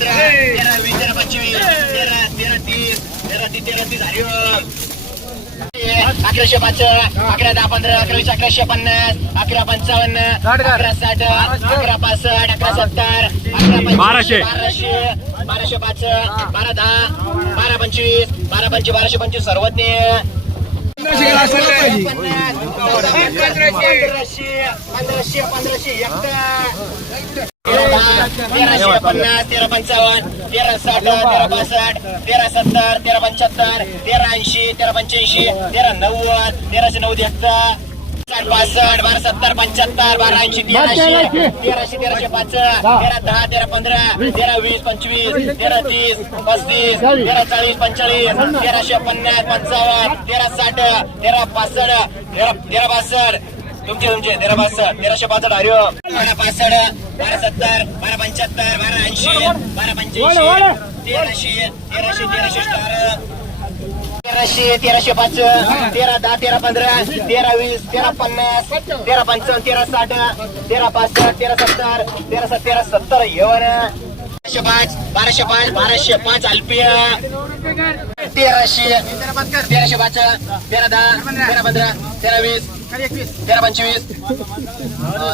पंधरा तेरा वीस तेरा पंचवीस तेरा तेरा तीस तेरा तीस तेरा तीस अकराशे पाच अकरा दहा पंधरा अकरा वीस अकराशे पन्नास अकरा पंचावन्न अकरा साठ अकरा पासष्ट अकरा सत्तर अकरा पंचवीस, बाराशे. बाराशे बाराशे पाच बारा दहा बारा पंचवीस बारा पंचवीस बाराशे पंचवीस सर्वज्ञ पंधराशे पंधराशे पंधराशे एक तेराशे पन्नास तेरा पंचावन्न तेरा साठ तेरा पासष्ट तेरा सत्तर तेरा पंच्याहत्तर तेरा ऐंशी तेरा पंच्याऐंशी तेरा नव्वद तेराशे नऊ एकता साठ पासष्ट बारा सत्तर पंच्याहत्तर बारा ऐंशी तेराशे तेराशे तेराशे पाच तेरा दहा तेरा पंधरा तेरा वीस पंचवीस तेरा तीस पस्तीस तेरा चाळीस पंचेचाळीस तेराशे पन्नास पंचावन्न तेरा साठ तेरा पासष्ट तेरा तेरा पासष्ट तुमचे तुमचे तेरा पासष्ट तेराशे पासष्ट हरिओ बारा पासष्ट बारा सत्तर बारा पंच्याहत्तर बारा ऐंशी बारा पंच्याऐंशी तेराशे तेराशे तेराशे स्टार तेराशे तेराशे पाच तेरा दहा तेरा पंधरा तेरा वीस तेरा पन्नास तेरा पंचावन्न तेरा साठ तेरा पासष्ट तेरा सत्तर तेरा सत्तर तेरा सत्तर येवन. तेराशे पाच बाराशे पाच बाराशे पाच अल्पिया तेराशे तेराशे पाच तेरा दहा तेरा पंधरा तेरा वीस तेरा पंचवीस.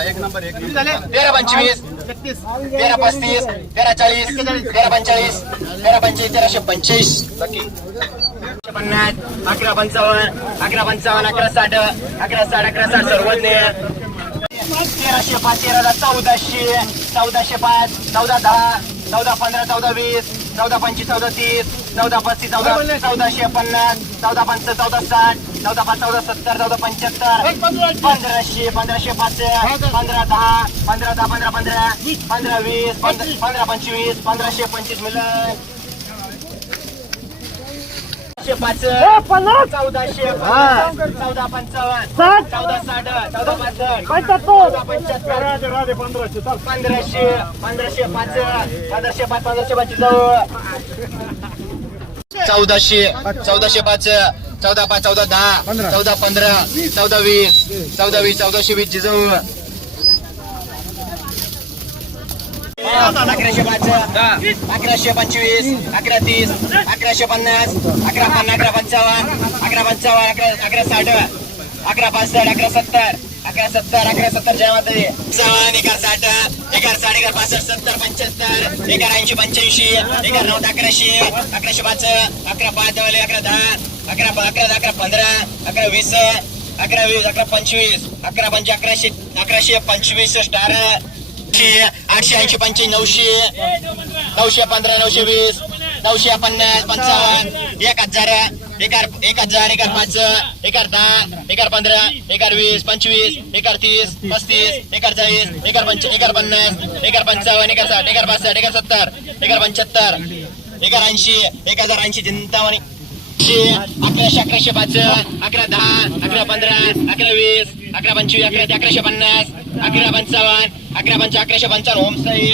एक नंबर एक तेरा पंचवीस. तेरा पस्तीस. तेरा चाळीस. तेरा पंचाळीस. तेरा पंचवीस तेराशे पंचवीस. पन्नास अकरा पंचावन्न अकरा पंचावन्न अकरा साठ अकरा साठ अकरा साठ सर्वज्ञ. तेराशे पाच तेरा चौदाशे. चौदाशे पाच चौदा दहा चौदा पंधरा चौदा वीस. चौदा पंचवीस चौदा तीस चौदा पस्तीस चौदा चौदाशे पन्नास चौदा पंच चौदा साठ चौदा पाच चौदा सत्तर चौदा पंच्याहत्तर पंधराशे पंधराशे पाच पंधरा दहा पंधरा दहा पंधरा पंधरा पंधरा वीस पंधरा पंधरा पंचवीस पंधराशे पंचवीस मिलन. पाच. चौदाशे चौदा पंचावन्न. चौदा साठ. चौदा पंधराशे. पंधराशे पाच. पंधराशे पाच पंधराशे पाच जवळ. चौदाशे चौदाशे पाच. चौदा पाच चौदा दहा. चौदा पंधरा. चौदा वीस. चौदा वीस चौदाशे वीस जिजवळ. अकराशे पाच अकराशे पंचवीस अकरा तीस अकराशे पन्नास अकरा पन्नास अकरा पंचावन्न अकरा पंचावन्न अकरा अकरा साठ अकरा पासष्ट अकरा सत्तर अकरा सत्तर अकरा सत्तर जय माता पंचावन्न एकार साठ एकार साठ एकार पासष्ट सत्तर पंच्याहत्तर एकार ऐंशी पंच्याऐंशी एकार नऊ अकराशे अकराशे पाच अकरा पाच दवाले अकरा दहा अकरा अकरा अकरा पंधरा अकरा वीस अकरा वीस अकरा पंचवीस अकरा पंच अकराशे अकराशे पंचवीस स्टार आठशे आठशे ऐंशी पंचे नऊशे नऊशे पंधरा नऊशे वीस नऊशे पन्नास पंचावन्न एक हजार एकार एक हजार एकार पाच एकार दहा एकार पंधरा एकार वीस पंचवीस एकार तीस पस्तीस एकार चाळीस एकार पंच एकार पन्नास एकार पंचावन्न एकार साठ एकार पासष्ट एकार सत्तर एकार पंच्याहत्तर एकार ऐंशी एक हजार ऐंशी चिंतावणी अकराशे अकराशे पाच अकरा दहा अकरा पंधरा अकरा वीस अकरा पंचवीस अकरा ते अकराशे पन्नास अकरा पंचावन्न अकरा पंच अकराशे पंचावन्न होमसाई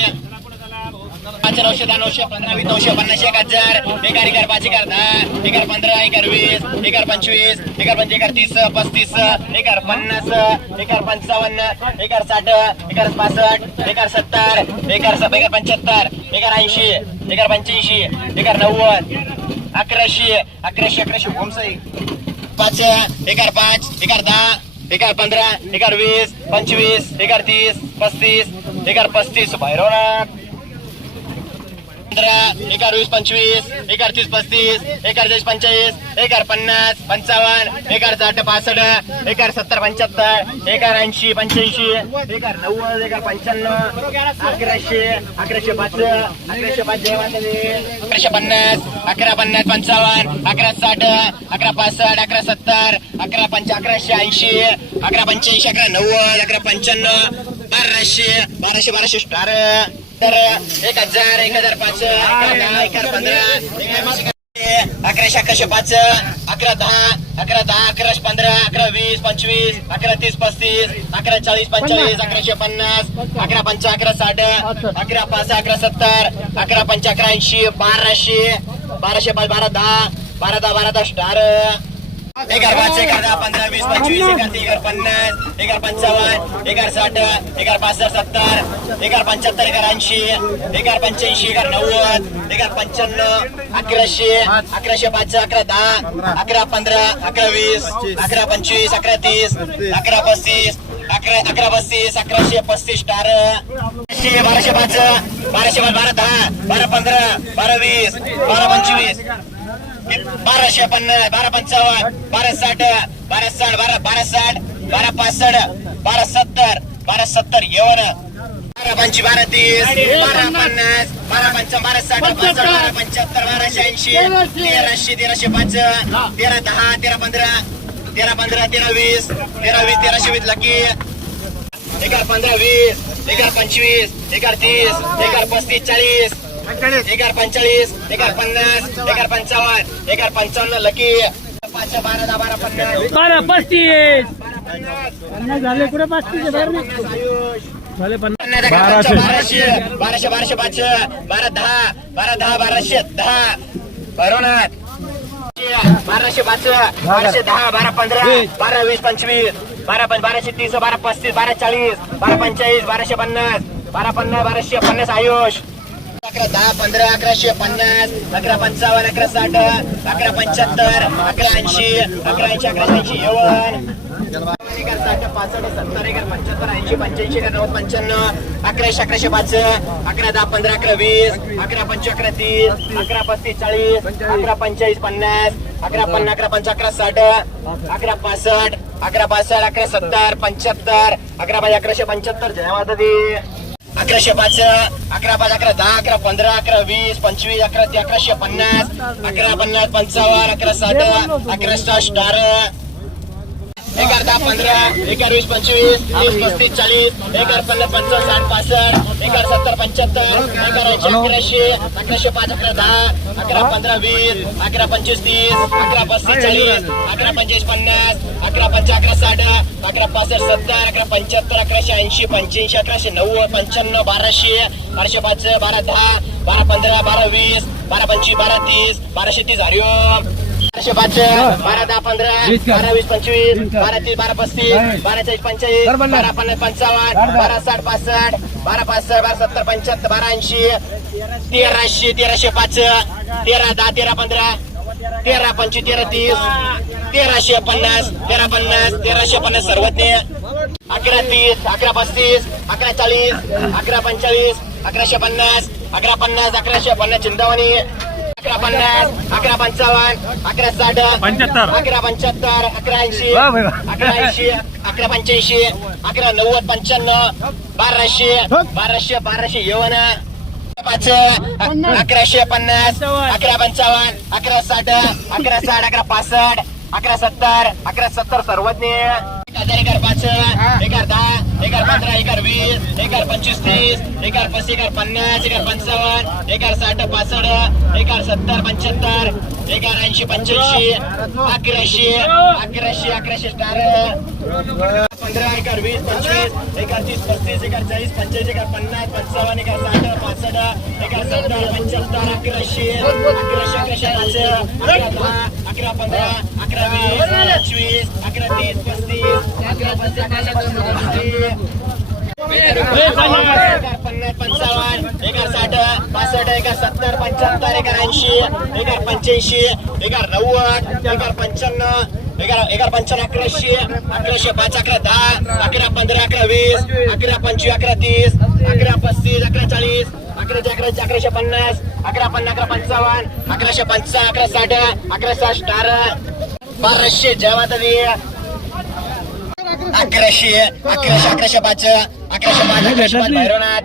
पाच नऊशे दहा नऊशे पंधरा वीस नऊशे पन्नास एक हजार एकार एकार पाच एकार दहा एकार पंधरा एकार वीस एकार पंचवीस एकार पंच एकार तीस पस्तीस एकार पन्नास एकार पंचावन्न एकार साठ एकार पासष्ट एकार सत्तर एकार स- एकार पंच्याहत्तर एकार ऐंशी एकार पंच्याऐंशी एकार नव्वद अकराशे अकराशे अकराशे होमसाई पाच एकार पाच एकार दहा एकार पंधरा एकार वीस पंचवीस एकार तीस पस्तीस एकार पस्तीस. भैरवनाथ पंधरा एकार वीस पंचवीस एकार तीस पस्तीस एकार चाळीस पंचाळीस एकार पन्नास पंचावन्न एकार साठ पासष्ट एकार सत्तर पंच्याहत्तर एकार ऐंशी पंच्याऐंशी एकार नव्वद एकार पंच्याण्णव अकराशे अकराशे पाच अकराशे पाच अकराशे पन्नास अकरा पन्नास पंचावन्न अकरा साठ अकरा पासष्ट अकरा सत्तर अकरा पंच अकराशे ऐंशी अकरा पंच्याऐंशी अकरा नव्वद अकरा पंच्याण्णव बाराशे बाराशे बाराशे स्टार तर एक हजार एक हजार पाच दहा एकार पंधरा अकराशे अकराशे पाच अकरा दहा अकरा दहा अकराशे पंधरा अकरा वीस पंचवीस अकरा तीस पस्तीस अकरा चाळीस पंचेचाळीस अकराशे पन्नास अकरा पंच अकरा साठ अकरा पाच अकरा सत्तर अकरा पंच अकरा ऐंशी बाराशे बाराशे पाच बारा दहा बारा दहा बारा दहा स्टार. एगार पाच एगार पंधरा वीस पंचवीस एगार एगार पन्नास एगार पंचावन्न एगार साठ एगार पासष्ट सत्तर एगार पंच्याहत्तर एगार ऐंशी एगार पंच्याऐंशी एगार नव्वद एगार पंच्याण्णव अकराशे अकराशे पाच अकरा दहा अकरा पंधरा अकरा वीस अकरा पंचवीस अकरा तीस अकरा पस्तीस अकरा अकरा पस्तीस अकराशे पस्तीस स्टार बाराशे बाराशे पाच बाराशे पाच बारा दहा बारा पंधरा बारा वीस बारा पंचवीस बाराशे पन्नास बारा पंचावन्न बारा साठ बारा साठ बारा बारा साठ बारा पासष्ट बारा सत्तर बारा सत्तर येवन बारा पंची बारा तीस बारा पन्नास बारा पंच बारा साठ बारा पंच्याहत्तर बाराशे ऐंशी तेराशे तेराशे पाच तेरा दहा तेरा पंधरा तेरा पंधरा तेरा वीस तेरा वीस तेराशे वीस लकी. एकार पंधरा वीस एगार पंचवीस एकार तीस एकार पस्तीस चाळीस एगार पंचाळीस एगार पन्नास एगार पंचावन्न एगार पंचावन्न लकी. पाच बारा दहा बारा पन्नास. बारा पस्तीस. पन्नास झाले कुठे पस्तीस? झाले पन्नास. बाराशे. बाराशे. बाराशे पाच बारा दहा. बारा दहा बाराशे दहा. भरवणार. बाराशे पाच बाराशे दहा बारा पंधरा. बारा वीस पंचवीस. बारा पंच बाराशे तीस बारा पस्तीस बारा चाळीस. बारा पंचेचाळीस बाराशे पन्नास. बारा पन्नास बाराशे पन्नास आयुष. अकरा दहा पंधरा अकराशे पन्नास अकरा पंचावन्न अकरा साठ अकरा पंच्याहत्तर अकरा ऐंशी अकरा ऐंशी अकरा ऐंशी येवन एगार साठ पासष्ट सत्तर एगार पंच्याहत्तर ऐंशी पंच्याऐंशी नव्वद पंच्याण्णव अकराशे अकराशे पाच अकरा दहा पंधरा अकरा वीस अकरा पंच अकरा तीस अकरा पस्तीस चाळीस अकरा पंचेचाळीस पन्नास अकरा पन्नास अकरा पंच अकरा साठ अकरा पासष्ट अकरा पासष्ट अकरा सत्तर पंच्याहत्तर अकरा बाय अकराशे पंच्याहत्तर जय माता दी. अकराशे पाच अकरा पाच अकरा दहा अकरा पंधरा अकरा वीस पंचवीस अकरा ते अकराशे पन्नास अकरा पन्नास पंचावन्न अकरा साठ अकरा सहा स्टार. एकार दहा पंधरा एगार वीस पंचवीस तीस पस्तीस चाळीस एगार पन्नास पंचावन्न साठ पासष्ट एगार सत्तर पंच्याहत्तर एगार अकराशे अकराशे पाच अकरा दहा अकरा पंधरा वीस अकरा पंचवीस तीस अकरा पस्तीस चाळीस अकरा पंचवीस पन्नास अकरा पंचा अकरा साठ अकरा पासष्ट सत्तर अकरा पंच्याहत्तर अकराशे ऐंशी पंच्याऐंशी अकराशे नव्वद पंच्याण्णव बाराशे बाराशे पाच बारा दहा बारा पंधरा बारा वीस बारा पंचवीस बारा तीस बाराशे तीस. हरिओम. बाराशे पाच बारा दहा पंधरा बारा वीस पंचवीस बारा तीस बारा पस्तीस बारा चाळीस पंचाळीस बारा पन्नास पंचावन्न बारा साठ पासष्ट बारा पासष्ट बारा सत्तर पंच्याहत्तर बारा ऐंशी तेराशे तेराशे पाच तेरा दहा तेरा पंधरा तेरा पंचवीस तेरा तीस तेराशे पन्नास तेरा पन्नास तेराशे पन्नास सर्वज्ञ अकरा तीस अकरा पस्तीस अकरा चाळीस अकरा पंचाळीस अकराशे पन्नास अकरा पन्नास अकराशे पन्नास चिंतामणी अकरा पन्नास अकरा पंचावन्न अकरा साठ पंच्याहत्तर. अकरा पंच्याहत्तर अकरा ऐंशी वा, वा, वा. अकरा ऐंशी अकरा पंच्याऐंशी अकरा नव्वद पंच्याण्णव बाराशे बाराशे बाराशे येवन पाच अकराशे पन्नास अकरा पंचावन्न अकरा साठ अकरा साठ अकरा पासष्ट अकरा सत्तर अकरा सत्तर सर्वज्ञ हजार एगार पाच एगार दहा एगार पंधरा एगार वीस एगार पंचवीस तीस एगार पस्तीस एगार पन्नास एगार पंचावन्न एगार साठ पासष्ट एगार सत्तर पंच्याहत्तर एगार ऐंशी पंच्याऐंशी अकराशे अकराशे अकराशे स्टार. पंधरा एगार वीस पंचवीस एगार तीस पस्तीस एगार चाळीस पंचेचाळीस एगार पन्नास पंचावन्न एगार साठ पासष्ट एगार सत्तर पंच्याहत्तर अकराशे अकराशे अकराशे पाच अकरा दहा अकरा पंधरा अकरा वीस पंचवीस अकरा तीस पस्तीस पंचावन्न एकर साठ पासष्ट एकर सत्तर पंच्याहत्तर एकर ऐंशी एकर पंच्याऐंशी एगार नव्वद एकर पंच्याण्णव एगार एगार पंच्याण्णव अकराशे अकराशे पाच अकरा दहा अकरा पंधरा अकरा वीस अकरा पंचवीस अकरा तीस अकरा पस्तीस अकरा चाळीस अकराशे अकराशे अकराशे पन्नास अकरा पन्नास अकरा पंचावन्न अकराशे पंचा अकरा साठ अकरा साठ अठरा बाराशे जय माता अकराशे अकराशे अकराशे पाच अकराशे पाच अकराशे पाच भैरवनाथ.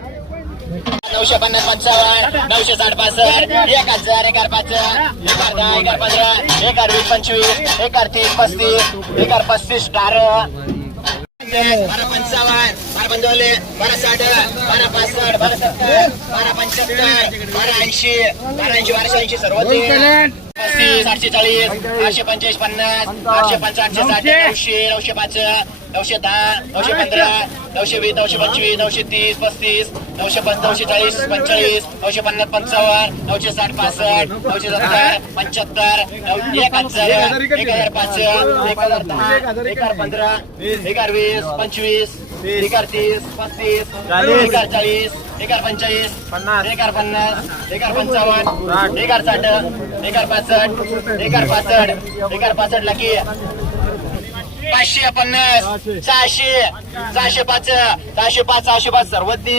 नऊशे पन्नास पंचावन्न नऊशे साठ पासष्ट एक हजार एकार पाच एकार दहा एकार पंधरा एकार वीस पंचवीस एकार तीस पस्तीस एकार पस्तीस बारा पंचावन्न बारा पंचावन्न बारा साठ बारा पासष्ट बारा सत्तर बारा पंच्याहत्तर बारा ऐंशी बारा ऐंशी बाराशे ऐंशी सर्वोच्च. पस्तीस आठशे चाळीस आठशे पंचेचाळीस पन्नास आठशे पंचा आठशे साठ नऊशे. नऊशे पाच नऊशे दहा नऊशे पंधरा नऊशे वीस नऊशे पंचवीस नऊशे तीस पस्तीस नऊशे नऊशे चाळीस पंचेचाळीस नऊशे पन्नास पंचावन्न नऊशे साठ पासष्ट नऊशे सत्तर पंच्याहत्तर एक हजार एक हजार पाच एक हजार दहा एक हजार पंधरा एक हजार वीस पंचवीस एक तीस पस्तीस एक चाळीस. एक हजार पंचेचाळीस एक पन्नास. एक पंचावन्न एक साठ. एक पासष्ट एक पासष्ट एक पासष्ट लाखी पाचशे पन्नास सहाशे सहाशे पाच सहाशे पाच सहाशे पाच. सर्वज्ञ.